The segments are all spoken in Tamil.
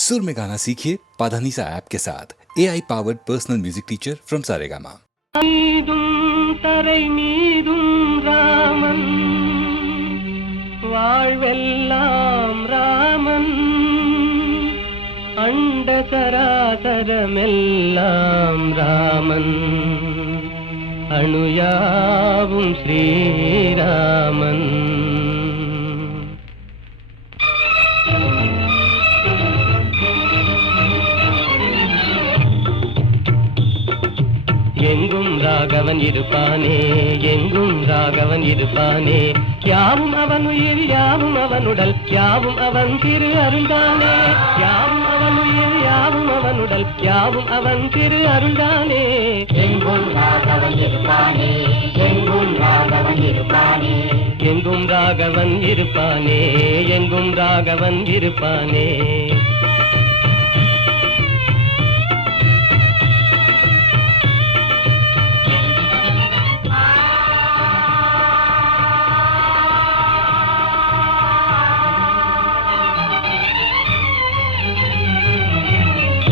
सुर में गाना सीखिए पाधानीसा ऐप के साथ AI powered personal music teacher from Saregama. தரை மீதும் ராமன் வாழ்வெல்லாம் ராமன் அண்ட சராசரமெல்லாம் ராமன் அணுயாவும் ஸ்ரீராமன். எங்கும் ராகவன் இருப்பானே, எங்கும் ராகவன் இருப்பானே, யாவும் அவன் உயிர் யாவும் அவனுடல் யாவும் அவன் திரு அருள்தானே, யாவும் அவன் உயிர் யாவும் அவனுடல் யாவும் அவன் திரு அருள்தானே. எங்கும் ராகவன் இருப்பானே, எங்கும் ராகவன் இருப்பானே, எங்கும் ராகவன் இருப்பானே, எங்கும் ராகவன் இருப்பானே.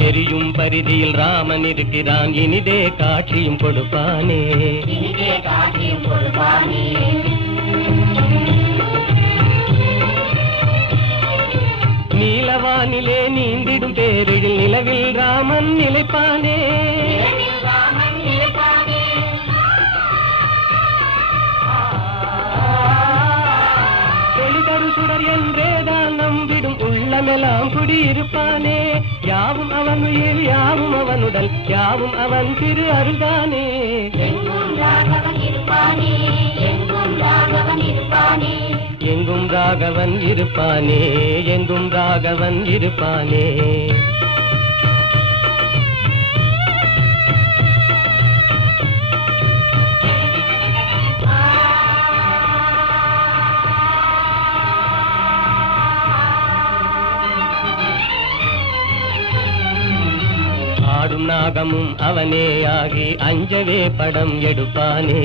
தெரியும் பரிதியில் ராமன் இருக்கிறான், இனிதே காட்சியும் கொடுப்பானே, இனிதே காட்சியும் கொடுப்பானே. நீலவானிலே நீந்திடும் பேரில் நிலவில் ராமன் நிலைப்பானே, ராமன் நிலைப்பானே. ஒளிதரு சுடர் என்றேதான் நம்பிடும் உள்ளமெல்லாம் குடியிருப்பானே, யாவும் அவன் உயிர் யாவும் அவனுடல் யாவும் அவன் திரு அருள்தானே. எங்கும் ராகவன் இருப்பானே, எங்கும் ராகவன் இருப்பானே, எங்கும் ராகவன் இருப்பானே, எங்கும் ராகவன் இருப்பானே. ஆடும் நாகமும் அவனே ஆகி அஞ்சவே படம் எடுப்பானே,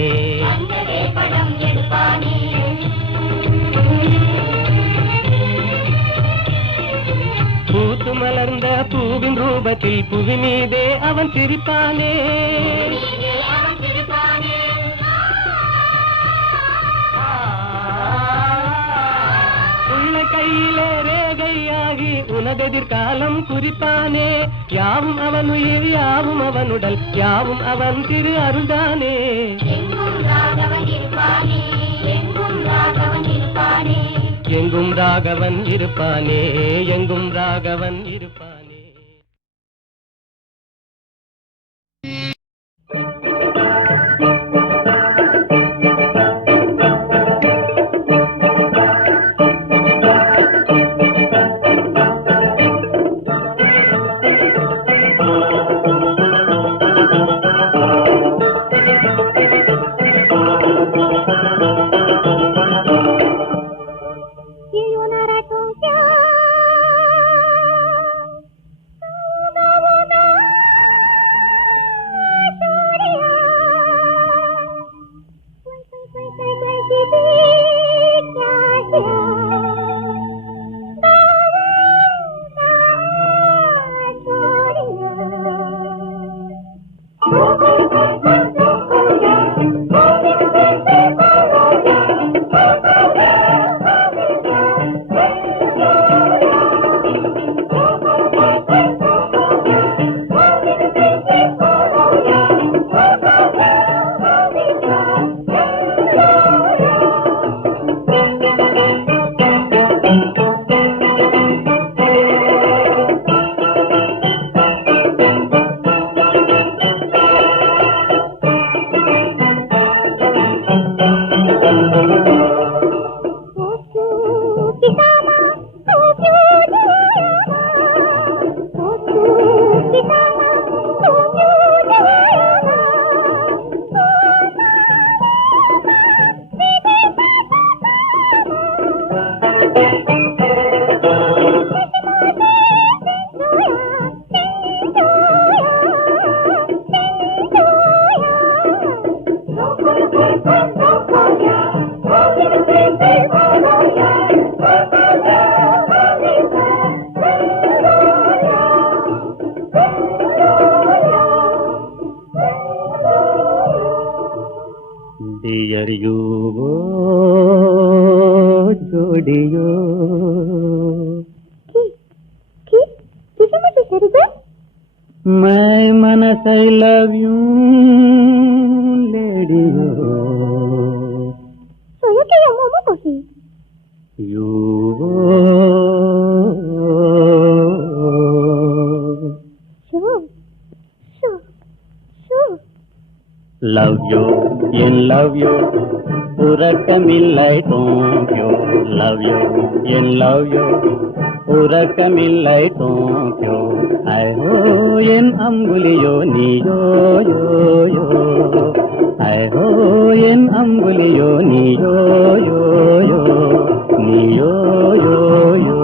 அங்கவே படம் எடுப்பானே. பூத்து மலர்ந்த பூவின் ரூபத்தில் புவி மீதே அவன் சிரிப்பானே, இனிதே அவன் சிரிப்பானே. உள்ள கையிலே ரேகையாகி உனதெதிர்காலம் குறிப்பானே, யாவும் அவன் உயிர் யாவும் அவனுடல் யாவும் அவன் திரு அருள்தானே. எங்கும் ராகவன் இருப்பானே, எங்கும் ராகவன் இருப்பானே, எங்கும் ராகவன் இருப்பானே, எங்கும் ராகவன் இருப்பானே. मैं मनस I love you लेडियो Soy que llamo Mokoshi. you Sure. Sure. Sure. love you in love you உறக்கமில்லை தூங்கியோ love you in love you உறக்கமில்லை தூங்கியோ ஐயோ என் அம்புலியோ நீயோ யோ யோ ஐயோ என் அம்புலியோ நீயோ யோ யோ நீயோ யோ யோ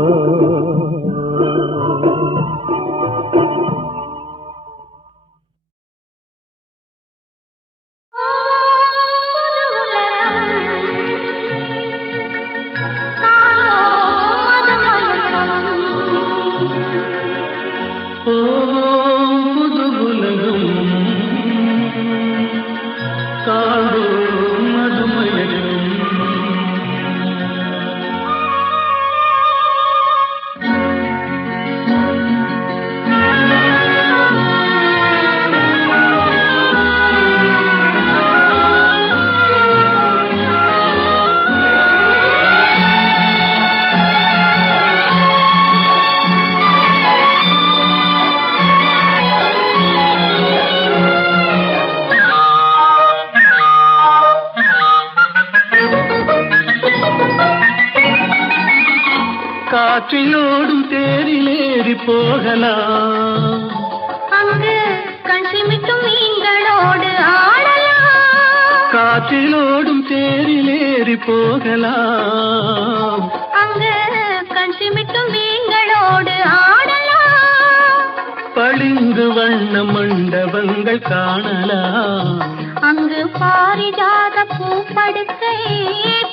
காற்றிலோடும் தேரிலேறி போகலாம் அங்கு கண் சிமிட்டும் மீன்களோடு ஆடலாம் காற்றிலோடும் தேரிலேறி போகலாம் அங்கு கண் சிமிட்டும் மீன்களோடு ஆடலாம் பளிங்கு வண்ண மண்டபங்கள் காணலாம் அங்கு பாரிஜாத பூப்படுக்கை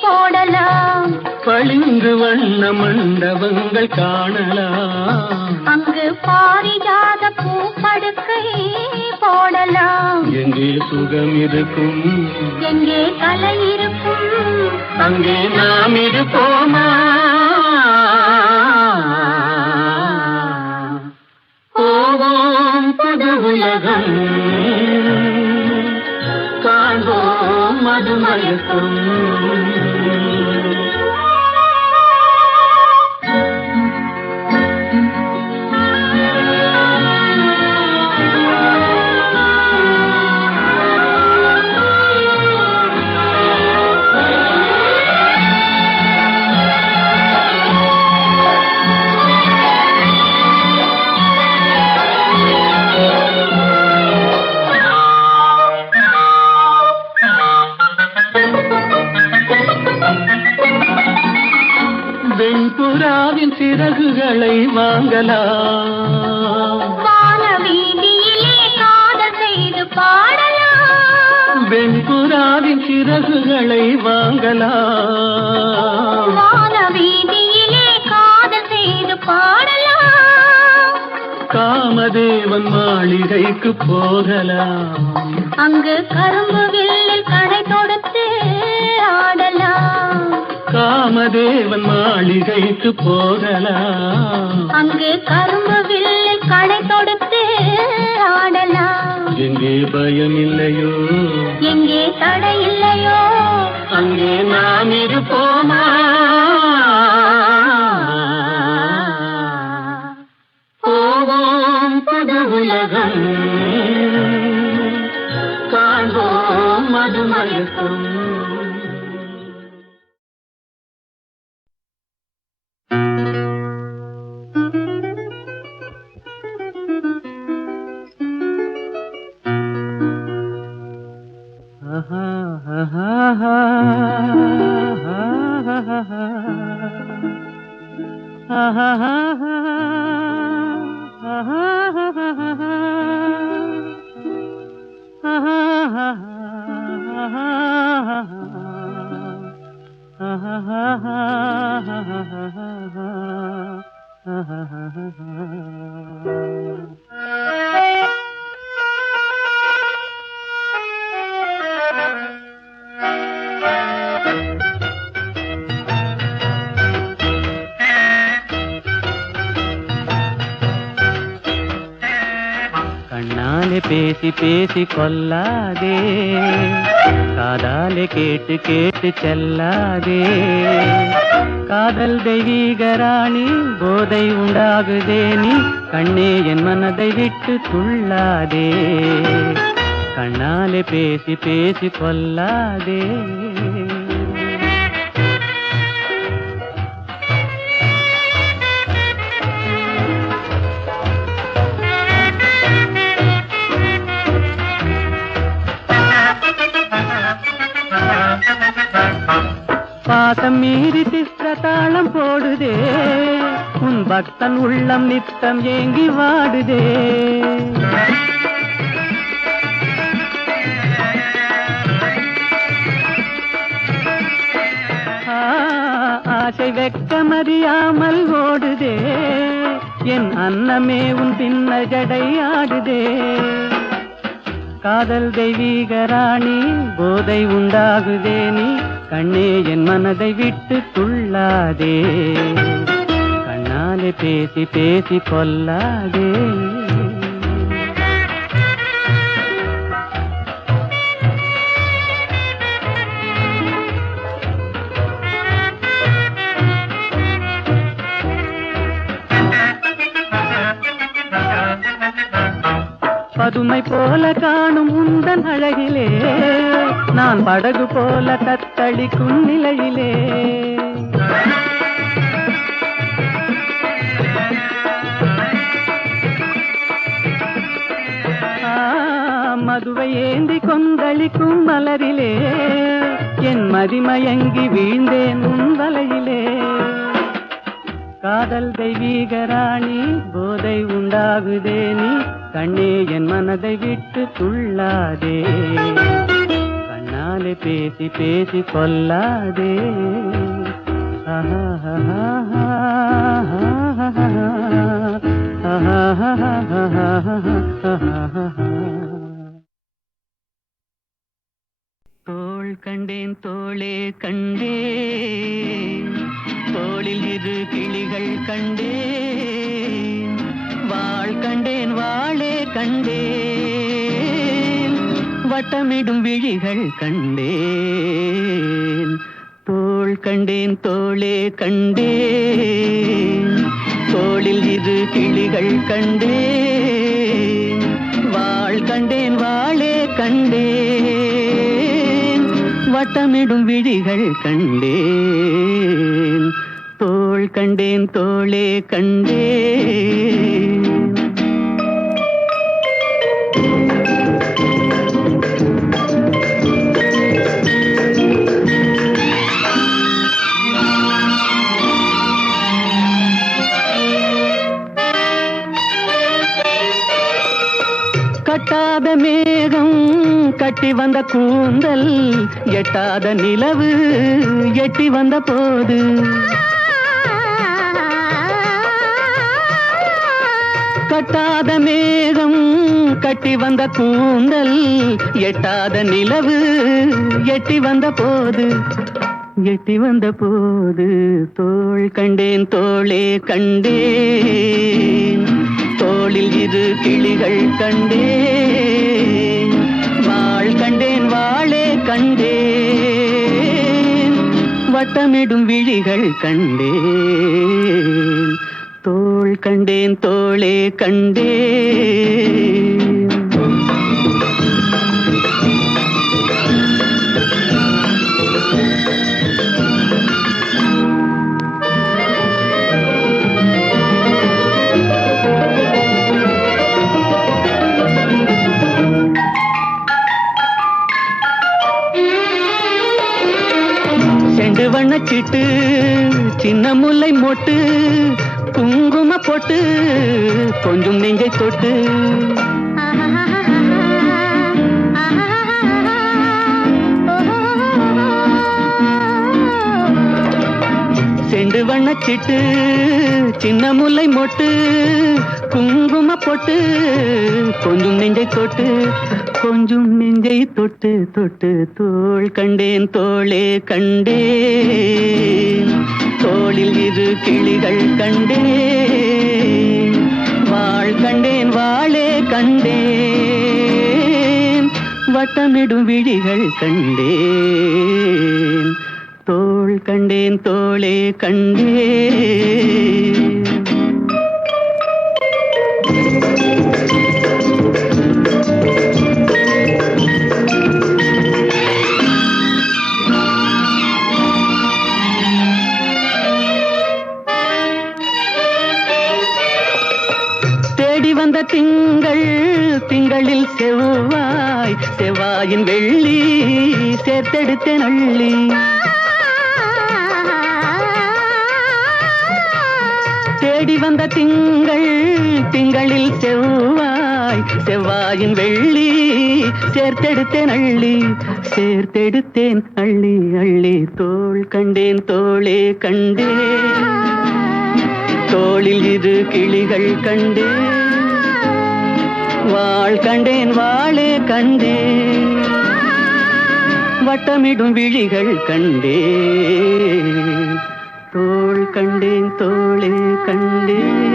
போடலாம் பளிங்கு வண்ண மண்டபங்கள் காணலாம் அங்கு பாரிஜாத பூப்படுக்கை போடலாம் எங்கே சுகம் இருக்கும் எங்கே கலை இருக்கும் அங்கே நாம் இருப்போமா போவோம் புது உலகம் காண்போம் மதுமயக்கம் வெண்புறாவின் சிறகுகளை வாங்கலாம் வானவீதியிலே காதல் செய்து பாடலாம் வெண்புறாவின் சிறகுகளை வாங்கலாம் வானவீதியிலே காதல் செய்து பாடலாம் காமதேவன் மாளிகைக்கு போகலாம் அங்கு கரும்பு வில்லில் கடை தொடுத்து ஆடலாம் காமதேவன் மாளிகைக்கு போகலாம் அங்கு கரும்பு வில்லில் கடை தொடுத்து ஆடலாம் எங்கே பயம் இல்லையோ எங்கே தடை இல்லையோ அங்கே நாம் இருப்போமா போவோம் புது உலகம் காண்போம் மதுமயக்கம் கண்ணாலே பேசி பேசி கொல்லாதே, காதாலே கேட்டு கேட்டு செல்லாதே. காதல் தெய்வீக ராணி, போதை உண்டாகுதே நீ, கண்ணே என் மனதை விட்டு துள்ளாதே. கண்ணாலே பேசி பேசி கொல்லாதே. பாசம் மீறி திஸ்ரதாளம் போடுதே, உன் பக்தன் உள்ளம் நித்தம் ஏங்கி வாடுதே. ஆசை வெட்கமறியாமல் ஓடுதே, என் அன்னமே உன் பின்ன ஜடை ஆடுதே. காதல் தெய்வீக ராணி, போதை உண்டாகுதே நீ, கண்ணே என் மனதை விட்டு துள்ளாதே. கண்ணாலே பேசி பேசி கொல்லாதே. பதுமை போல காணும் உந்தன் அழகிலே, நான் படகு போல தத்தளிக்கும் நிலையிலே. மதுவை ஏந்தி கொந்தளிக்கும் மலரிலே, என் மதிமயங்கி வீழ்ந்தேன் உன் வலையிலே. காதல் தெய்வீக ராணி, போதை உண்டாகுதே நீ, கண்ணே என் மனதை விட்டு துள்ளாதே. கண்ணாலே பேசி பேசி கொல்லாதே. தோள் கண்டேன் தோளே கண்டேன், தோளில் இரு கிளிகள் கண்டேன். வாள் கண்டேன் வாளே கண்டேன், வட்டமிடும் விழிகள் கண்டேன். தோள் கண்டேன் தோளே கண்டேன், தோளில் இரு கிளிகள் கண்டேன். வாள் கண்டேன் வாளே கண்டேன், வட்டமிடும் விழிகள் கண்டேன். தோள் கண்டேன் தோளே கண்டேன். கட்டாத மேகம் கட்டி வந்த கூந்தல், எட்டாத நிலவு எட்டி வந்த போது. கட்டாத மேகம் கட்டி வந்த கூந்தல், எட்டாத நிலவு எட்டி வந்த போது. எட்டி வந்த போது தோள் கண்டேன் தோளே கண்டேன், தோளில் இரு கிளிகள் கண்டேன். வாள் கண்டேன் வாளே கண்டேன், வட்டமிடும் விழிகள் கண்டேன். தோள் கண்டேன் தோளே கண்டேன். செண்டு வண்ணச்சிட்டு சின்ன முல்லை மொட்டு, குங்கும போட்டு கொஞ்சம் நெஞ்சை தொட்டு. செண்டு வண்ணச்சிட்டு சின்ன முல்லை மொட்டு, குங்கும போட்டு கொஞ்சம் நெஞ்சை தொட்டு. கொஞ்சம் நெஞ்சை தொட்டு தொட்டு தோள் கண்டேன் தோளே கண்டேன், தோளில் இரு கிளிகள் கண்டேன். வாள் கண்டேன் வாளே கண்டேன், வட்டமிடும் விழிகள் கண்டேன், தோள் கண்டேன், தோளே கண்டேன். வந்த திங்கள், திங்களில் செவ்வாய், செவ்வாயின் வெள்ளி சேர்த்தெடுத்த நள்ளி. தேடி வந்த திங்கள், திங்களில் செவ்வாய், செவ்வாயின் வெள்ளி சேர்த்தெடுத்த நள்ளி. சேர்த்தெடுத்தேன் அள்ளி அள்ளி, தோள் கண்டேன், தோளே கண்டேன். தோளில் இரு கிளிகள் கண்டேன், வாள் கண்டேன், வாளே கண்டேன். வட்டமிடும் விழிகள் கண்டேன், தோள் கண்டேன், தோளே கண்டேன்.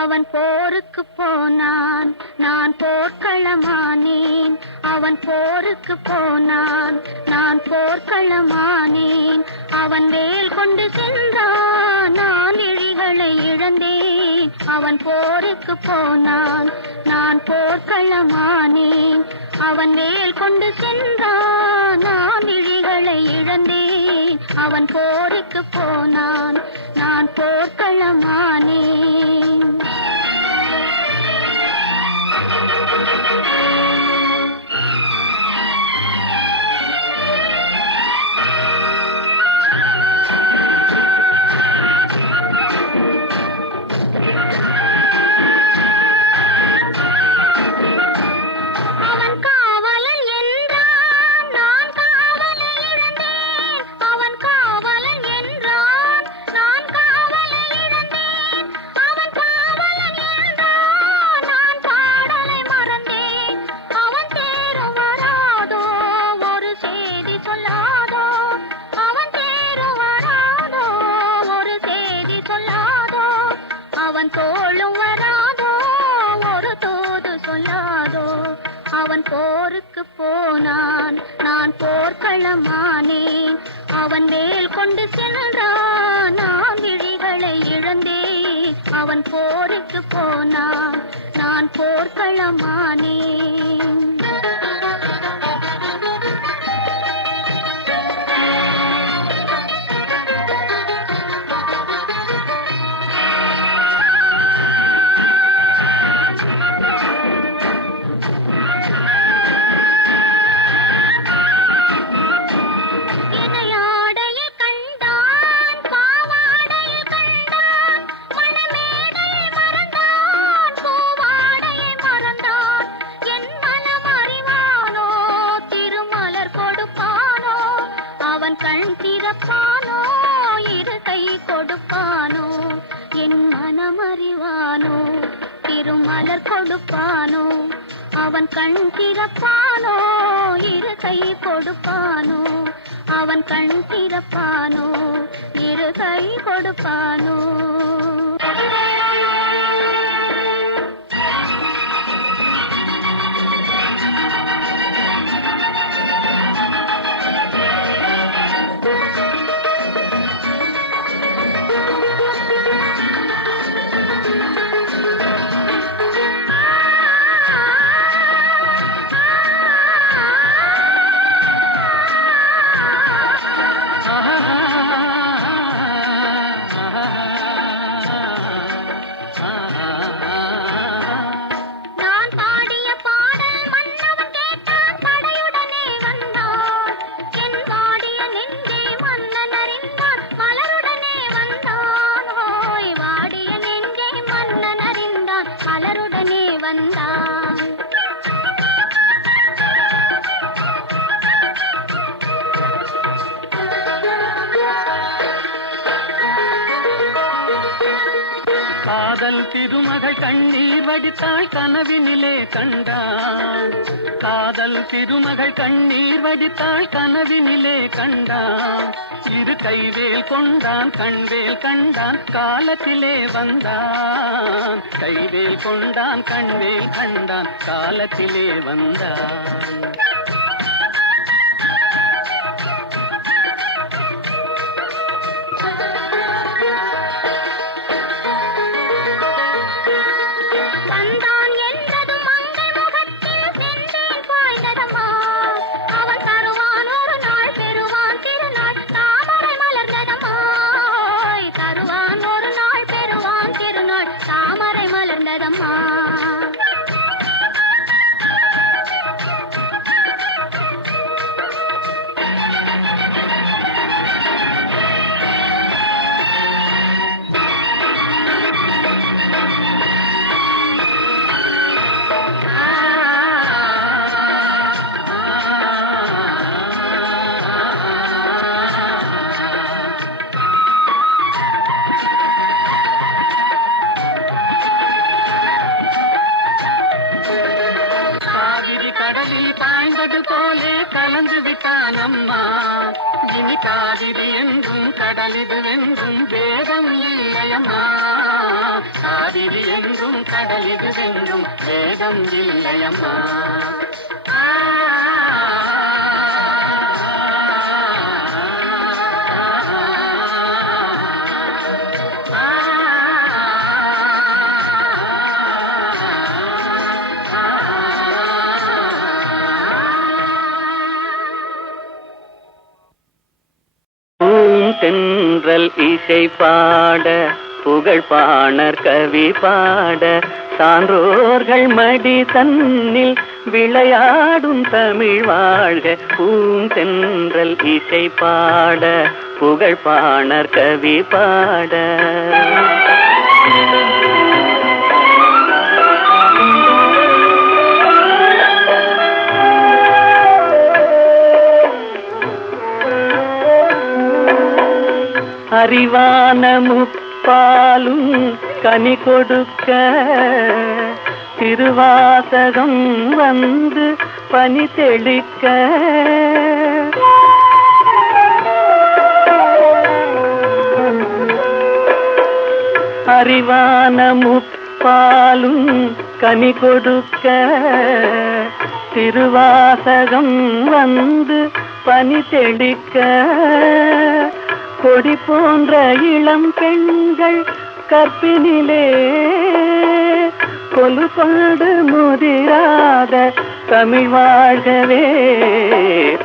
அவன் போருக்கு போனான், நான் போர்க்களமானேன். அவன் போருக்கு போனான், நான் போர்க்களமானேன். அவன் வேல் கொண்டு சென்றான், நான் விழிகளை இழந்தேன். அவன் போருக்கு போனான், நான் போர்க்களமானேன். அவன் வேல் கொண்டு சென்றான், நான் விழிகளை இழந்தேன். அவன் போருக்கு போனான், நான் போர்க்களமானேன். அவன் போருக்கு போனான், நான் போர்க்களமானேன். அவன் வேல் கொண்டு சென்றான், நான் விழிகளை இழந்தேன். அவன் போருக்கு போனான், நான் போர்க்களமானேன். கண் திறப்பானோ, இரு கை கொடுப்பானோ, என் மனமறிவானோ, திருமலர் கொடுப்பானோ. அவன் கண் திறப்பானோ, இரு கை கொடுப்பானோ, அவன் கண் திறப்பானோ, இரு கை கொடுப்பானோ. காதல் திருமகள் கண்ணீர் வடித்தாள் கனவினிலே கண்டான். காதல் திருமகள் கண்ணீர் வடித்தாள் கனவினிலே கண்டான். இரு கைவேல் கொண்டான் கண்வேல் கண்டான் காலத்திலே வந்தான். கைவேல் கொண்டான் கண்வேல் கண்டான் காலத்திலே வந்தான். காவிரி என்றும் கடலிது வென்றும் வேதம் இல்லையம்மா. காவிரி என்றும் கடலிது வென்றும் வேதம் இல்லையம்மா. தென்றல் இசை பாட புகழ் பாணர் கவி பாட சான்றோர்கள் மடி தன்னில் விளையாடும் தமிழ் வாழ்க. பூந்தென்றல் இசை பாட புகழ் பாணர் கவி பாட அறிவான முப்பாலும் கனி கொடுக்க திருவாசகம் வந்து பனி தெளிக்க அறிவான முப்பாலும் கனி கொடுக்க திருவாசகம் வந்து பனி தெளிக்க கொடி போன்ற இளம் பெண்கள் கற்பினிலே கொலுபாடு முதிராத தமிழ் வாழ்கவே.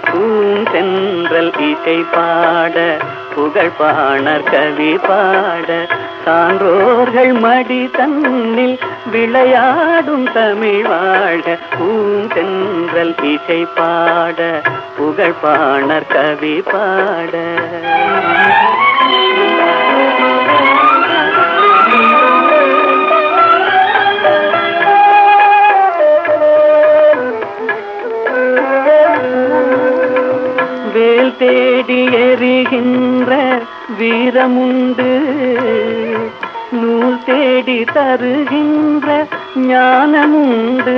பூந்தென்றல் இசை பாட புகழ் பாணர் கவி பாட சான்றோர்கள் மடி தன்னில் விளையாடும் தமிழ் வாழ்க. பூந்தென்றல் இசை பாட புகழ் பாணர் கவி பாட வேல் தேடி எறிகின்ற வீரமுண்டு, நூல் தேடி தருகின்ற ஞானமுண்டு.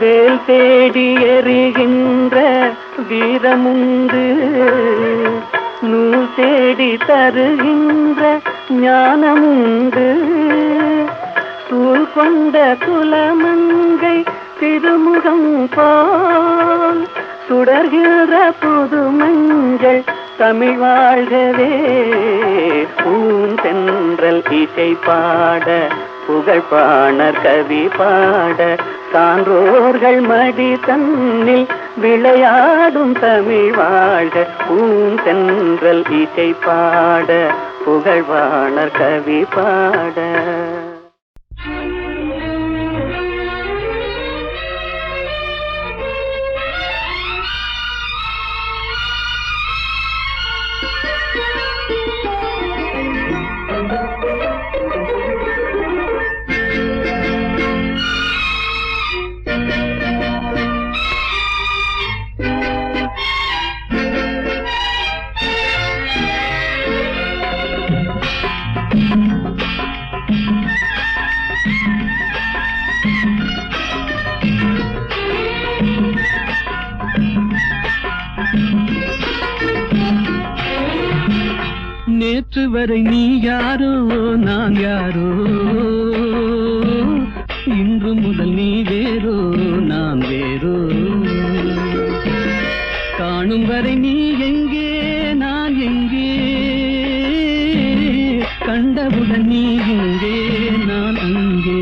வேல் தேடி எறிகின்ற வீரமுண்டு, நூல் தேடி தருகின்ற ஞானமுண்டு. சூழ் கொண்ட குலமங்கை திருமுகம் போல் சுடர்கிற புது மஞ்சள் தமிழ் வாழ்கவே. பூந்தென்றல் இசை பாட புகழ் பாணர் கவி பாட சான்றோர்கள் மடி தன்னில் விளையாடும் தமிழ் வாழ்க. பூந்தென்றல் இசை பாட புகழ் பாணர் கவி பாட நேற்று வரை நீ யாரோ நான் யாரோ, இன்று முதல் நீ வேறோ நான் வேறோ. காணும் வரை நீ எங்கே நான் எங்கே, கண்டவுடன் நீ எங்கே நான் அங்கே.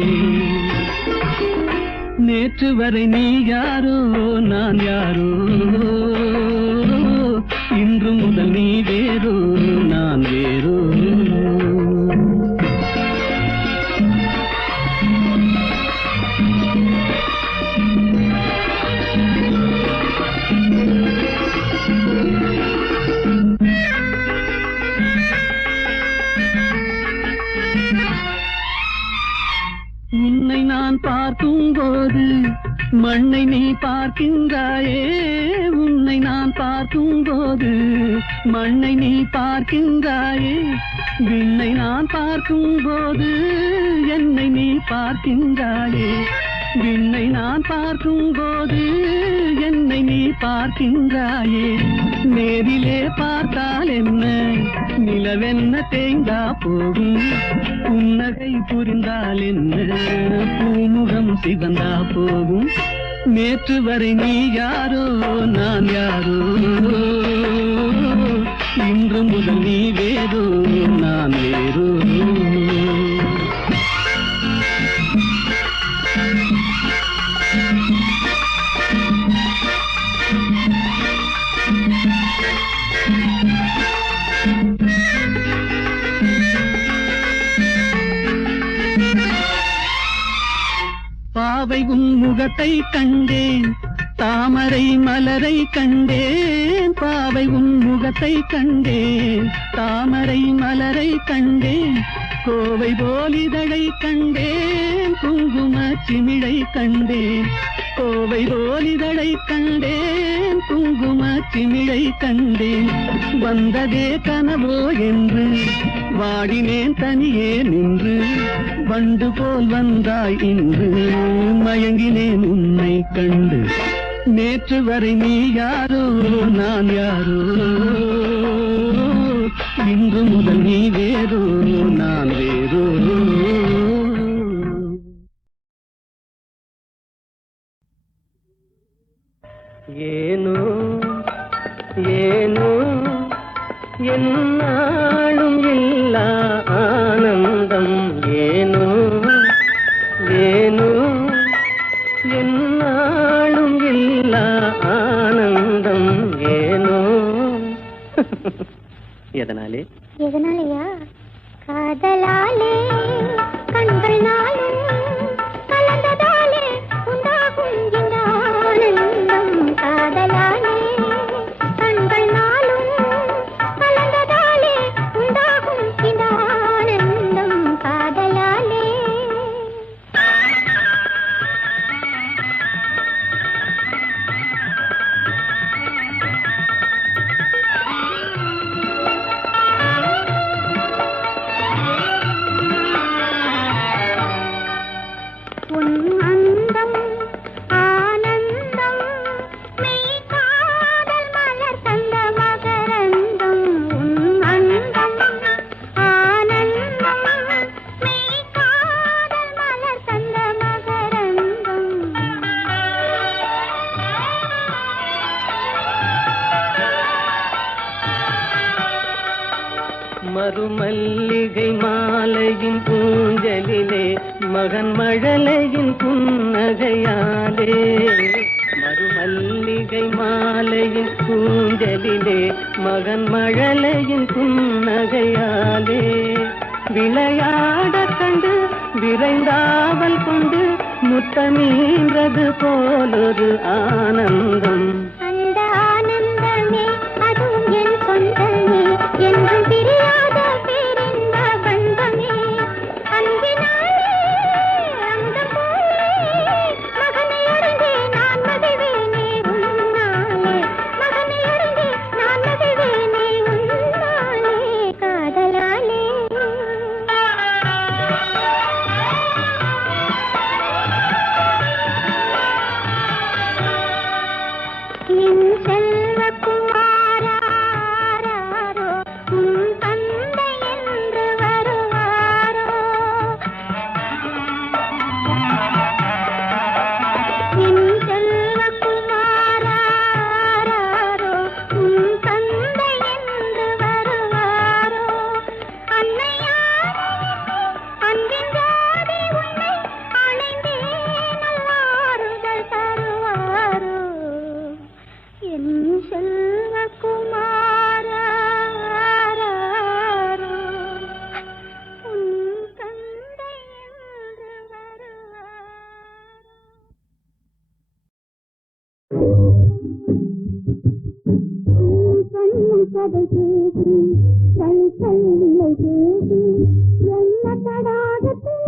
நேற்று வரை நீ யாரோ நான் யாரோ, இன்று முதல் நீ வேறோ நான் வேறோ. உன்னை நான் பார்க்கும் போது மண்ணை நீ பார்க்கின்றாயே, உன்னை நான் பார்க்கும் போது மண்ணை நீ பார்க்கின்றாயே. விண்ணை நான் பார்க்கும் போது என்னை நீ பார்க்கின்றாயே, விண்ணை நான் பார்க்கும் போது என்னை நீ பார்க்கின்றாயே. நேரிலே பார்த்தால் என்ன, நிலவென்ன தேய்ந்தா போகும், புன்னகை புரிந்தால் என்ன, பூமுகம் சிவந்தா போகும். நேற்று வரை நீ யாரோ நான் யாரோ, இன்று முதல் நீ வேறோ நான் வேறோ. பாவை உன் முகத்தை கண்டேன், தாமரை மலரை கண்டேன். பாவை உன் முகத்தை கண்டேன், தாமரை மலரை கண்டேன். கோவை போலிதழை கண்டேன், குங்கும சிமிழை கண்டேன். கோவை போலிதழை கண்டேன், குங்கும சிமிழை கண்டேன். வந்ததே கனவோ என்று வாடினேன் தனியே நின்று, வண்டு போல் வந்தாய் இன்று மயங்கினேன் உன்னை கண்டு. நேற்று வரை நீ யாரோ நான் யாரோ, இன்று முதல் நீ வேறோ நான் வேறோ. ஏனோ ஏனோ என்னாலும் இல்லா ஆனந்தம், ஏனோ ஏனோ என்னாலும் இல்லா ஆனந்தம், ஏனோ. எதனாலே எதனாலயா? காதலாலே கண்கள் நாளும் கலந்ததாலே உண்டாகும் இந்த ஆனந்தம். காதலாலே கண்கள் நாளும் கலந்ததாலே உண்டாகும் இந்த ஆனந்தம். காதலாலே மறுமல்லிகை மாலையின் பூஞ்சலிலே மகன் மழலையின் புன்னகையாலே. மறுமல்லிகை மாலையின் பூஞ்சலிலே மகன் மழலையின் புன்னகையாலே. விளையாட கண்டு விரைந்தாவல் கொண்டு முத்தமீன்றது போலொரு ஆனந்தம். அந்த ஆனந்தமே அதுவும் என் சொந்தமே, என்றும் பிரியாத பேரின்ப பந்தமே. அன்பினாலே அமுதம் போலே மகனை அடைந்தே நான் மகிழ்வேனே உன்னாலே. மகனை அடைந்தே நான் மகிழ்வேனே உன்னாலே. காதலாலே கண்ணு கதை கேட்டு கை கையில்லை கேட்டு என்ன தடாகத்தில்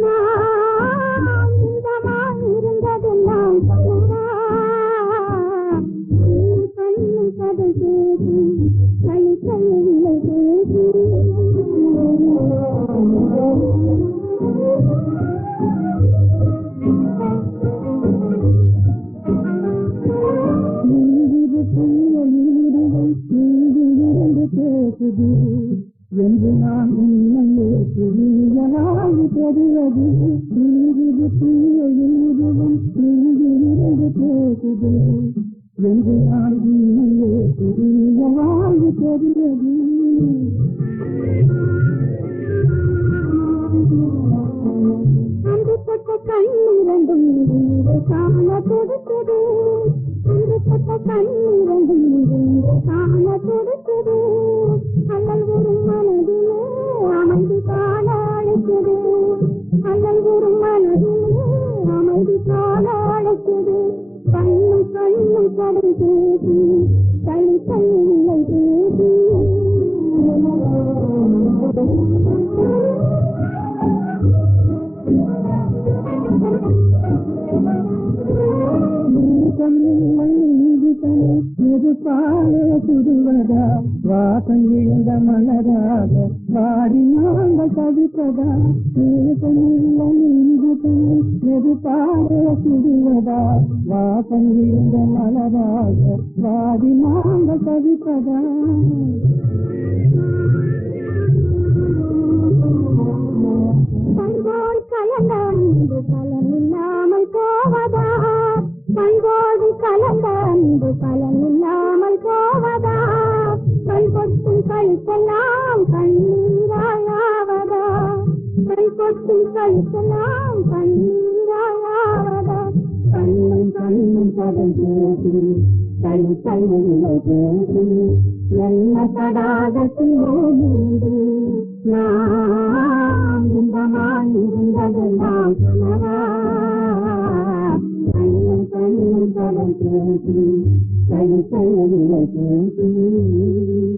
நான் இன்பமாய் இருந்ததெல்லாம் சொல்லவா கண்ணு கதை கேட்டு கை கையில்லை கேட்டு என்று நான் உன்னையே புரியலாய் தெரிவது தீயெழுதுவும் பேசுது என்று நான் உன்னையே புரியலாய் தெரிவது அன்புப்பட்ட கண்ணிரண்டும் காண கொடுத்தது அன்புப்பட்ட கண்ணிரண்டும் காண கொடுத்தது அல்லல் ஒரு மனதிலே அமைதி காண அழைத்தது அல்லல் ஒரு மனதிலே அமைதி காண அழைத்தது கண்ணு கண்ணு கடை பேசி தனி தன்னில்லை பேசி சுடுவதா வாசம் விழுந்த மலராக வாடி நாங்கள் தவிப்பதா எதிர்பார சுடுவதா வாசம் விழுந்த மலராக வாடி நாங்கள் தவிப்பதா பண்போல் கலந்த அன்பு பலனில்லாமல் போவதா பண்போடு கலந்த அன்பு பலனில்லாமல் போவதா கைப்பொட்டும் கழித்தெல்லாம் கண்ணீராயாவதா கைப்பொட்டும் கழித்தெல்லாம் கண்ணீராயாவதா கண்ணும் கண்ணும் பதம் பேசி கை கையில்லை பேசி என்ன தடாகத்திலே நீண்டு நான் இன்பமாய் இருந்ததெல்லாம் சொல்லவா கண்ணும் கண்ணும் பதம் பேசி கை கையில்லை பேசி